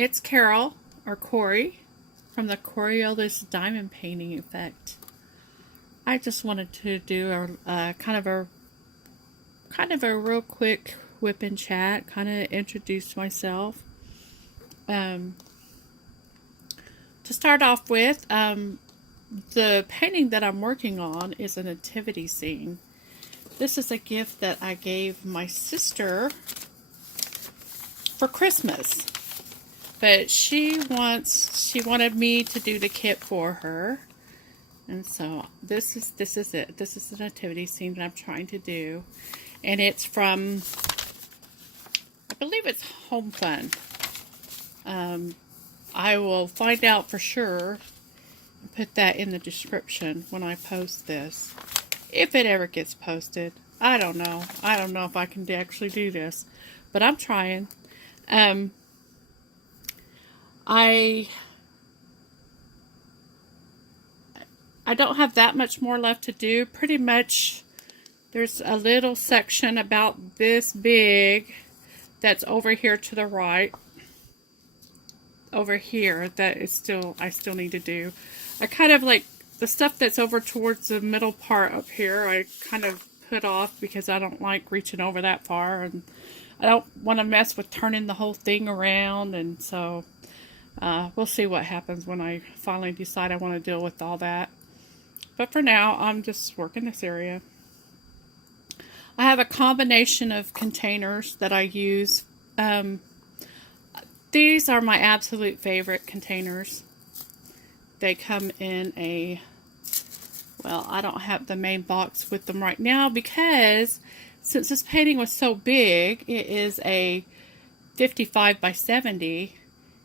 It's Carol, or Corey, from the Coriolis Diamond Painting Effect. I just wanted to do a kind of a real quick whip and chat, kind of introduce myself. To start off with, the painting that I'm working on is a nativity scene. This is a gift that I gave my sister for Christmas. But she wanted me to do the kit for her. And so this is it. This is the nativity scene that I'm trying to do. And it's from, I believe it's HOMFUN. I will find out for sure and put that in the description when I post this. If it ever gets posted. I don't know. I don't know if I can actually do this. But I'm trying. I don't have that much more left to do. Pretty much there's a little section about this big that's over here to the right. Over here that I still need to do. I kind of like the stuff that's over towards the middle part up here, I kind of put off because I don't like reaching over that far, and I don't want to mess with turning the whole thing around, and so we'll see what happens when I finally decide I want to deal with all that. But for now, I'm just working this area. I have a combination of containers that I use. These are my absolute favorite containers. They come in a, well, I don't have the main box with them right now because since this painting was so big, it is a 55 by 70.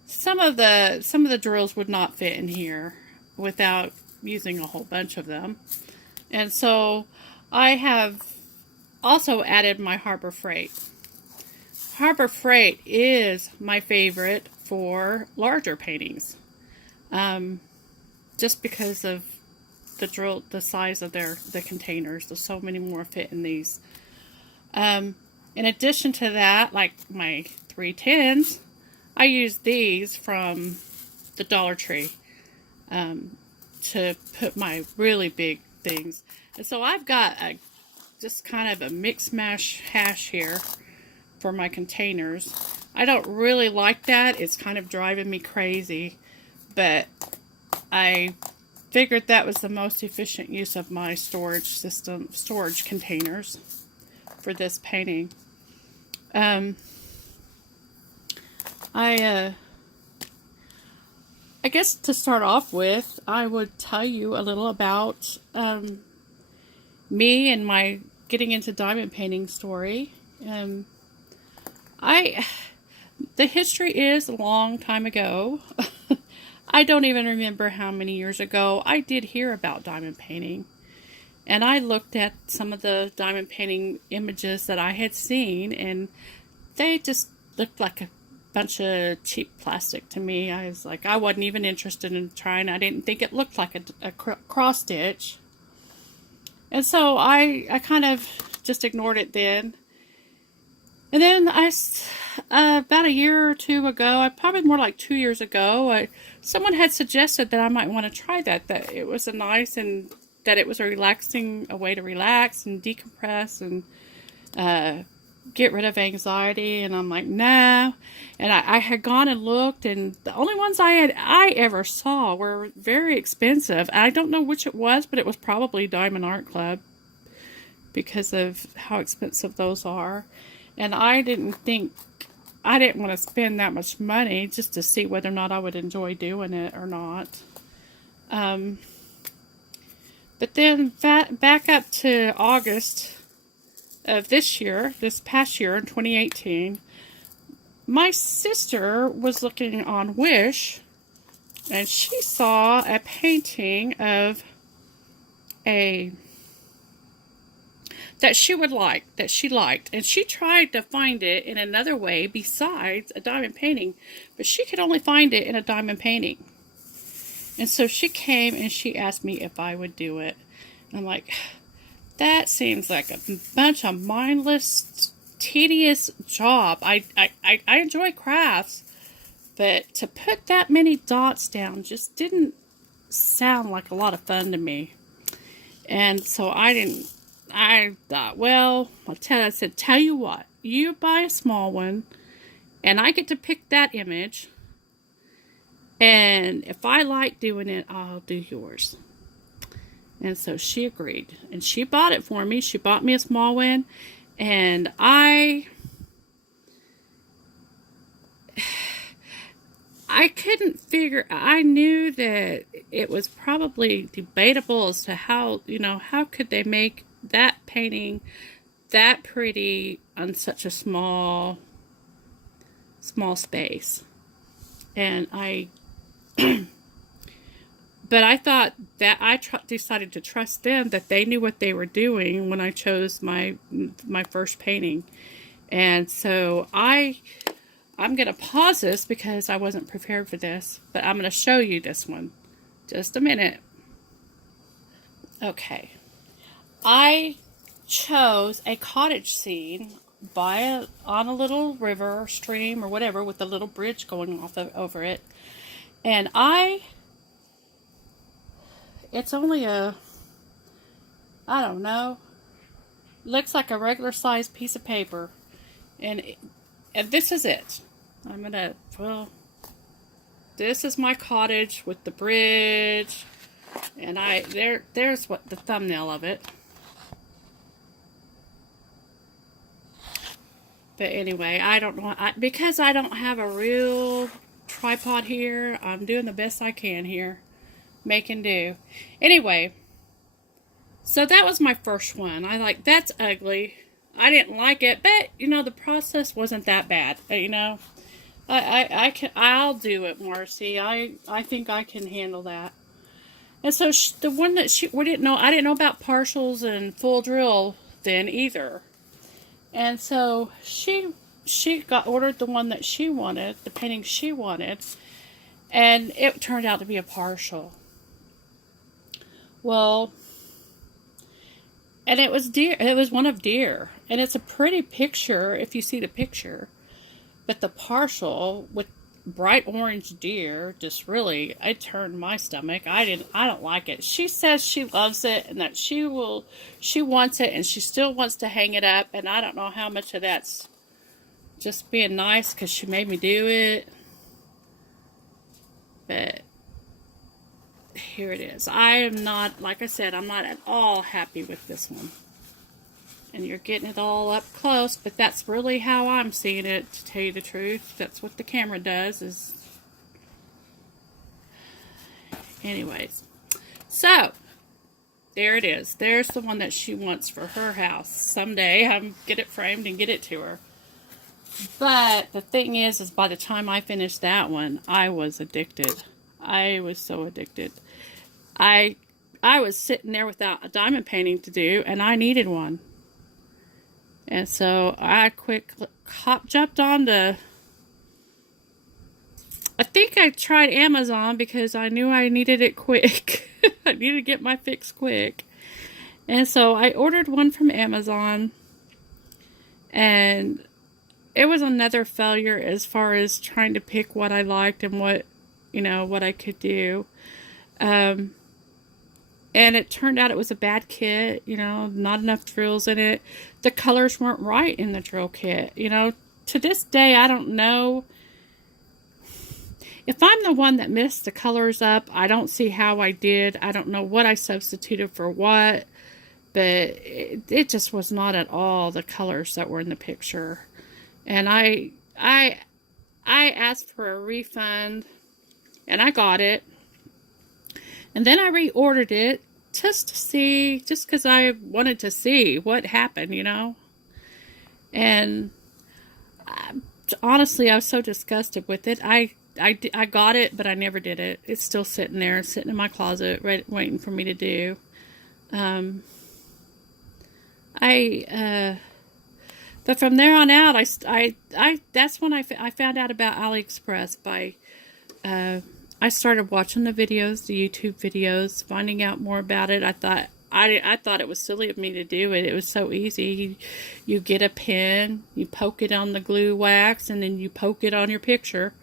Some of the drills would not fit in here without using a whole bunch of them. And so I have also added my Harbor Freight. Harbor Freight is my favorite for larger paintings. Just because of the size of the containers. There's so many more fit in these. In addition to that, like my 310s, I use these from the Dollar Tree to put my really big things. And so I've got just kind of a mix mash hash here for my containers. I don't really like that. It's kind of driving me crazy. But I figured that was the most efficient use of my storage containers for this painting. I guess to start off with, I would tell you a little about me and my getting into diamond painting story. The history is a long time ago. I don't even remember how many years ago I did hear about diamond painting. And I looked at some of the diamond painting images that I had seen, and they just looked like a bunch of cheap plastic to me. I was like, I wasn't even interested in trying. I didn't think it looked like a cross stitch. And so I kind of just ignored it then. And then about a year or two ago, probably more like 2 years ago, someone had suggested that I might want to try that it was and that it was a way to relax and decompress and get rid of anxiety. And I'm like, nah. And I had gone and looked, and the only ones I ever saw were very expensive. I don't know which it was, but it was probably Diamond Art Club because of how expensive those are. And I didn't want to spend that much money just to see whether or not I would enjoy doing it or not. But then back up to August of this past year in 2018, my sister was looking on Wish, and she saw a painting of that she liked, and she tried to find it in another way besides a diamond painting, but she could only find it in a diamond painting. And so she came and she asked me if I would do it. And I'm like, that seems like a bunch of mindless, tedious job. I enjoy crafts, But to put that many dots down just didn't sound like a lot of fun to me. And so I thought, well, I said, tell you what, you buy a small one, and I get to pick that image. And if I like doing it, I'll do yours. And so she agreed. And she bought it for me. She bought me a small one. And I couldn't figure, I knew that it was probably debatable as to how, how could they make that painting that pretty on such a small space. And but I thought that I decided to trust them, that they knew what they were doing when I chose my first painting. And so I'm going to pause this because I wasn't prepared for this, but I'm going to show you this one. Just a minute. Okay. I chose a cottage scene on a little river or stream or whatever with a little bridge going over it. And it's only I don't know, looks like a regular sized piece of paper. And this is it. This is my cottage with the bridge. And there's what the thumbnail of it. But anyway, I don't know, because I don't have a real tripod here, I'm doing the best I can here. Making do. Anyway, so that was my first one. That's ugly. I didn't like it, but, the process wasn't that bad. I'll do it, Marcy. I think I can handle that. And so the one that I didn't know about partials and full drill then either. And so she ordered the one that she wanted, the painting she wanted, and it turned out to be a partial. Well, and it was deer. It was one of deer, and it's a pretty picture if you see the picture. But the partial with bright orange deer just really, it turned my stomach. I don't like it. She says she loves it and that she wants it and she still wants to hang it up. And I don't know how much of that's just being nice because she made me do it. But here it is. I am not, like I said, I'm not at all happy with this one. And you're getting it all up close, but that's really how I'm seeing it, to tell you the truth. That's what the camera does, is... Anyways. So, there it is. There's the one that she wants for her house. Someday, I'm get it framed and get it to her. But, the thing is by the time I finished that one, I was addicted. I was so addicted. I was sitting there without a diamond painting to do, and I needed one. And so I jumped on I think I tried Amazon because I knew I needed it quick. I needed to get my fix quick. And so I ordered one from Amazon. And it was another failure as far as trying to pick what I liked and what I could do. And it turned out it was a bad kit, not enough drills in it. The colors weren't right in the drill kit. To this day, I don't know. If I'm the one that messed the colors up, I don't see how I did. I don't know what I substituted for what. But it just was not at all the colors that were in the picture. And I asked for a refund. And I got it. And then I reordered it just because I wanted to see what happened, And honestly, I was so disgusted with it. I got it, but I never did it. It's still sitting there, sitting in my closet, waiting for me to do. But from there on out, that's when I found out about AliExpress I started watching the videos, the YouTube videos, finding out more about it. I thought it was silly of me to do it. It was so easy. You get a pen, you poke it on the glue wax, and then you poke it on your picture.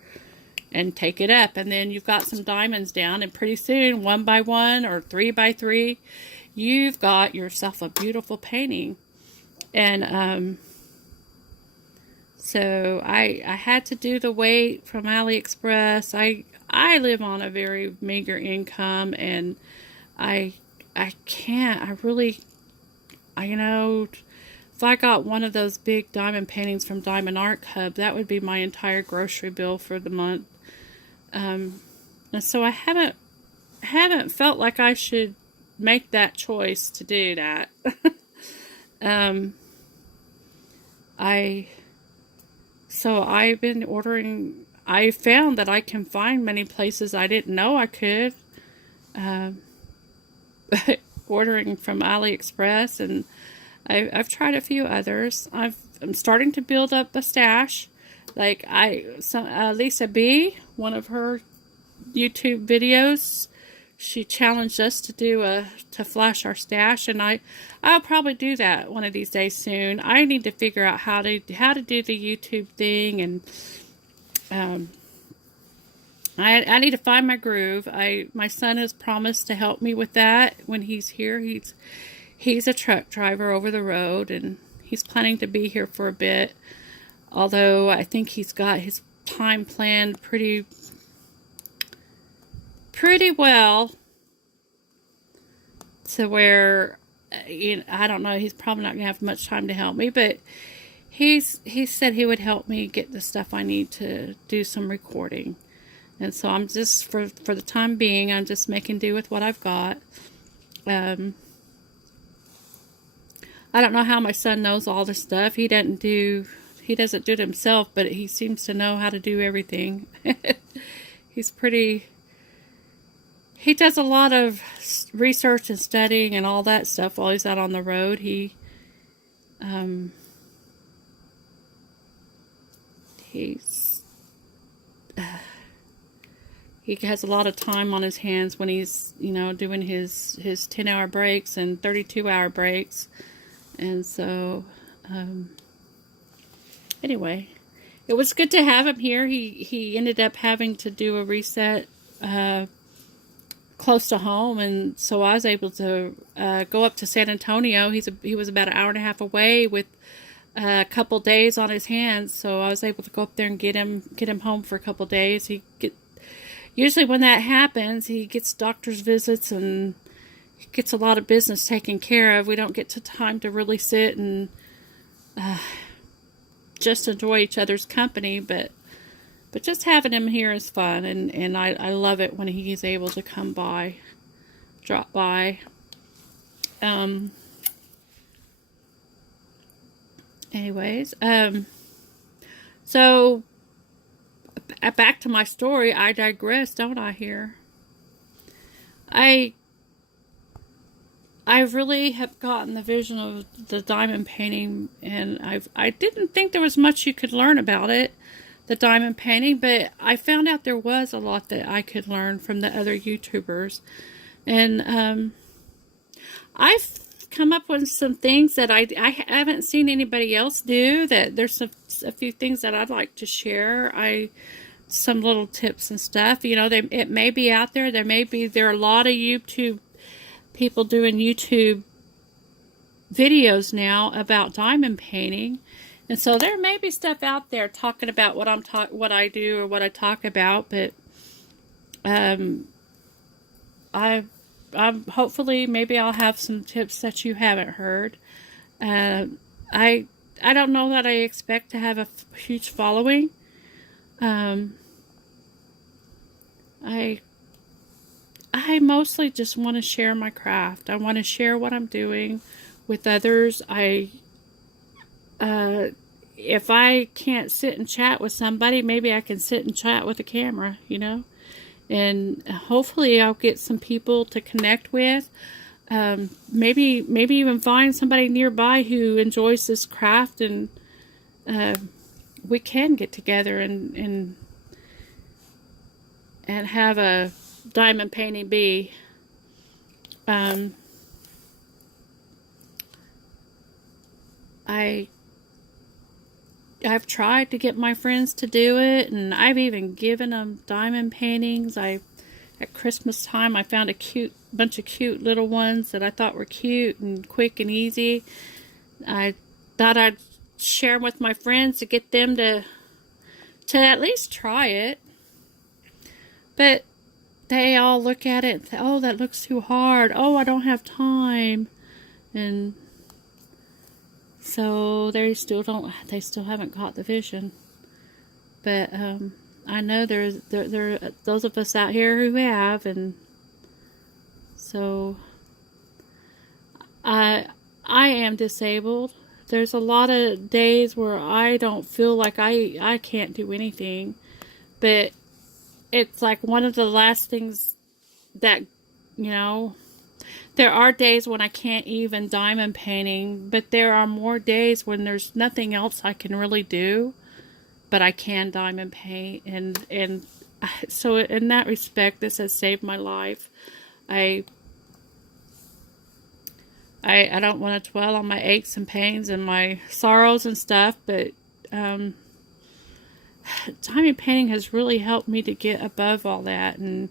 and take it up, and then you've got some diamonds down, and pretty soon, 1 by 1 or 3 by 3, you've got yourself a beautiful painting. And so I had to do the weight from AliExpress. I live on a very meager income, and I can't. You know, if I got one of those big diamond paintings from Diamond Art Hub, that would be my entire grocery bill for the month. And so I haven't felt like I should make that choice to do that. So I've been ordering. I found that I can find many places I didn't know I could. Ordering from AliExpress, and I've tried a few others. I'm starting to build up a stash. Like Lisa B, one of her YouTube videos, she challenged us to flash our stash, and I'll probably do that one of these days soon. I need to figure out how to do the YouTube thing, and I need to find my groove. My son has promised to help me with that when he's here. He's a truck driver over the road, and he's planning to be here for a bit. Although I think he's got his time planned pretty well, to where I don't know. He's probably not going to have much time to help me, but he said he would help me get the stuff I need to do some recording. And so I'm just, for the time being, I'm just making do with what I've got. I don't know how my son knows all this stuff. He doesn't do it himself, but he seems to know how to do everything. He does a lot of research and studying and all that stuff while he's out on the road. He has a lot of time on his hands when he's, doing his 10-hour breaks and 32-hour breaks. And so, anyway, it was good to have him here. He ended up having to do a reset close to home, and so I was able to go up to San Antonio. He was about an hour and a half away with a couple days on his hands, so I was able to go up there and get him home for a couple days. Usually when that happens, he gets doctor's visits and gets a lot of business taken care of. We don't get to time to really sit and just enjoy each other's company, but just having him here is fun, and I love it when he's able to drop by. Anyways, so back to my story. I digress, don't I, here? I really have gotten the vision of the diamond painting, and I didn't think there was much you could learn about it, the diamond painting, but I found out there was a lot that I could learn from the other YouTubers. And I've come up with some things that I haven't seen anybody else do, that there's a few things that I'd like to share. Some little tips and stuff. It may be out there. There are a lot of YouTube people doing YouTube videos now about diamond painting, and so there may be stuff out there talking about what I do or what I talk about. But I'm hopefully maybe I'll have some tips that you haven't heard. I don't know that I expect to have a huge following. I mostly just want to share my craft. I want to share what I'm doing with others. If I can't sit and chat with somebody, maybe I can sit and chat with a camera, and hopefully I'll get some people to connect with. Maybe even find somebody nearby who enjoys this craft, and we can get together and have a diamond painting bee. I've tried to get my friends to do it, and I've even given them diamond paintings. At Christmas time, I found a bunch of cute little ones that I thought were cute and quick and easy. I thought I'd share them with my friends to get them to at least try it. But they all look at it and say, oh, that looks too hard. Oh, I don't have time. And so they still haven't caught the vision. But I know there are those of us out here who have, and so I am disabled. There's a lot of days where I don't feel like I can't do anything, but it's like one of the last things that, there are days when I can't even diamond painting, but there are more days when there's nothing else I can really do, but I can diamond paint, and so in that respect, this has saved my life. I don't want to dwell on my aches and pains and my sorrows and stuff, but diamond painting has really helped me to get above all that and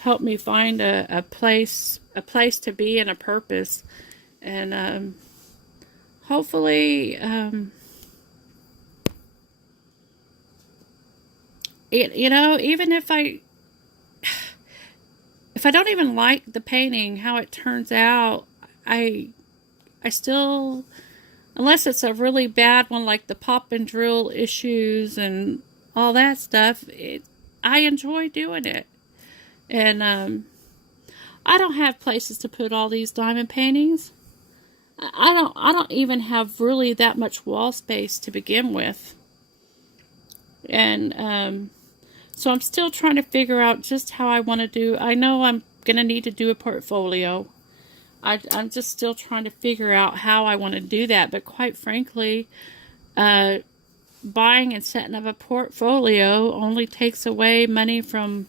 helped me find a place to be and a purpose. And hopefully, even if I don't even like the painting, how it turns out, I still, unless it's a really bad one like the pop and drill issues and all that stuff, I enjoy doing it. And I don't have places to put all these diamond paintings. I don't even have really that much wall space to begin with. And so I'm still trying to figure out just how I want to do. I know I'm going to need to do a portfolio. I'm just still trying to figure out how I want to do that. But quite frankly, buying and setting up a portfolio only takes away money from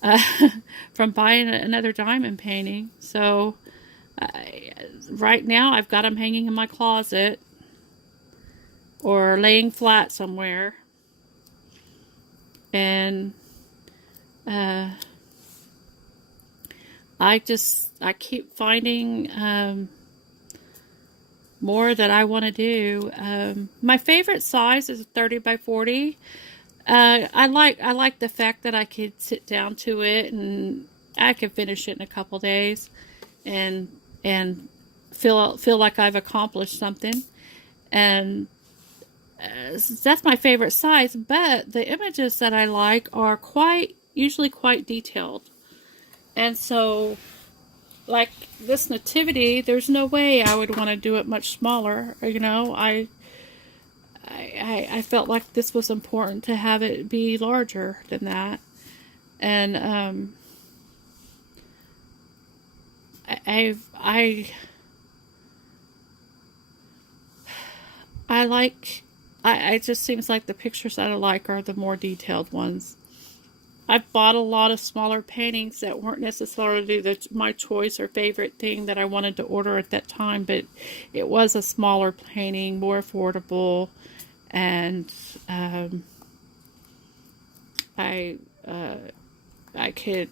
buying another diamond painting. So right now I've got them hanging in my closet or laying flat somewhere. And I keep finding more that I want to do. My favorite size is 30 by 40. I like the fact that I could sit down to it and I could finish it in a couple days, and feel like I've accomplished something. And that's my favorite size. But the images that I like are usually quite detailed. And so, like this Nativity, there's no way I would want to do it much smaller. I felt like this was important to have it be larger than that. And it just seems like the pictures that I like are the more detailed ones. I've bought a lot of smaller paintings that weren't necessarily my choice or favorite thing that I wanted to order at that time, but it was a smaller painting, more affordable, and I could,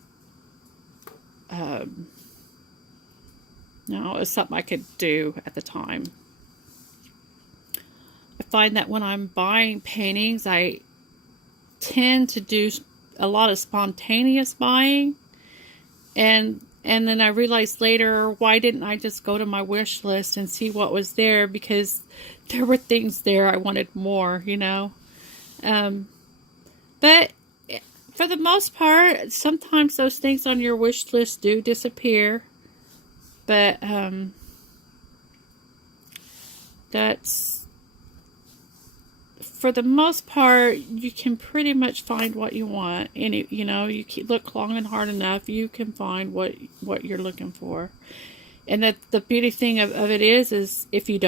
it's something I could do at the time. I find that when I'm buying paintings, I tend to do a lot of spontaneous buying, and then I realized later, why didn't I just go to my wish list and see what was there, because there were things there I wanted more, but for the most part, sometimes those things on your wish list do disappear, but that's, for the most part, you can pretty much find what you want. And you look long and hard enough, you can find what you're looking for. And that the beauty thing of it is if you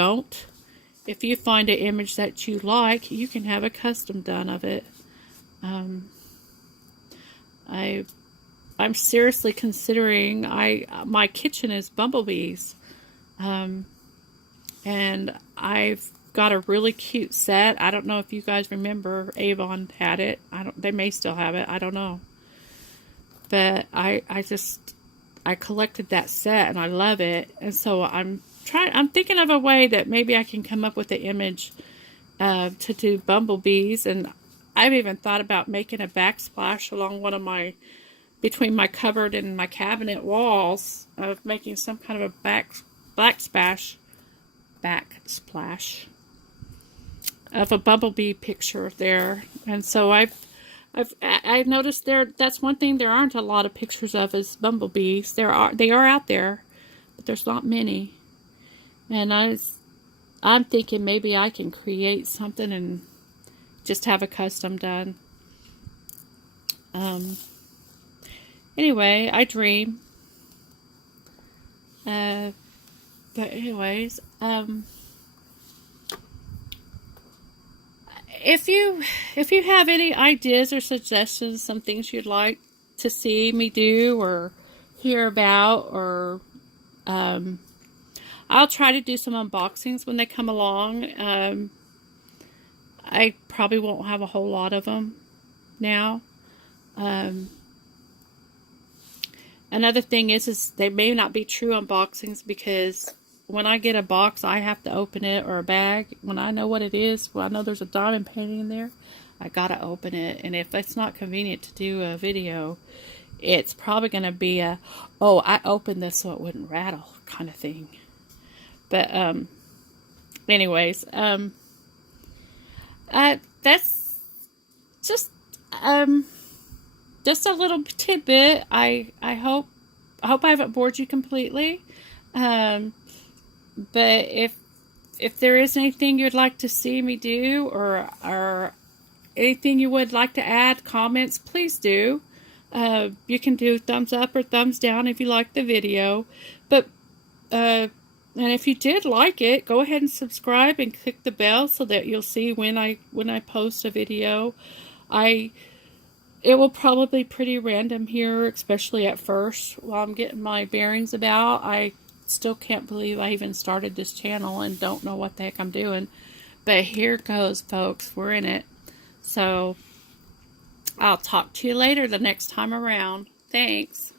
find an image that you like, you can have a custom done of it. I'm seriously considering. My kitchen is bumblebees, and I've got a really cute set. I don't know if you guys remember Avon had it. They may still have it. I don't know. But I collected that set and I love it. And so I'm thinking of a way that maybe I can come up with the image to do bumblebees. And I've even thought about making a backsplash along one of between my cupboard and my cabinet walls, of making some kind of a backsplash of a bumblebee picture there. And so I've noticed that's one thing there aren't a lot of pictures of, is bumblebees. They are out there, but there's not many. And I'm thinking maybe I can create something and just have a custom done. Anyway, I dream. But anyways, if you have any ideas or suggestions, some things you'd like to see me do or hear about, or I'll try to do some unboxings when they come along. I probably won't have a whole lot of them now. Another thing is they may not be true unboxings, because when I get a box, I have to open it, or a bag. When I know what it is, when I know there's a diamond painting in there, I gotta open it. And if it's not convenient to do a video, it's probably gonna be oh, I opened this so it wouldn't rattle kind of thing. But anyways, that's just a little tidbit. I hope I haven't bored you completely. But if there is anything you'd like to see me do, or anything you would like to add, comments, please do. You can do thumbs up or thumbs down if you like the video. But and if you did like it, go ahead and subscribe and click the bell so that you'll see when I post a video. It will probably be pretty random here, especially at first, while I'm getting my bearings about. I still can't believe I even started this channel and don't know what the heck I'm doing. But here goes, folks. We're in it. So I'll talk to you later the next time around. Thanks.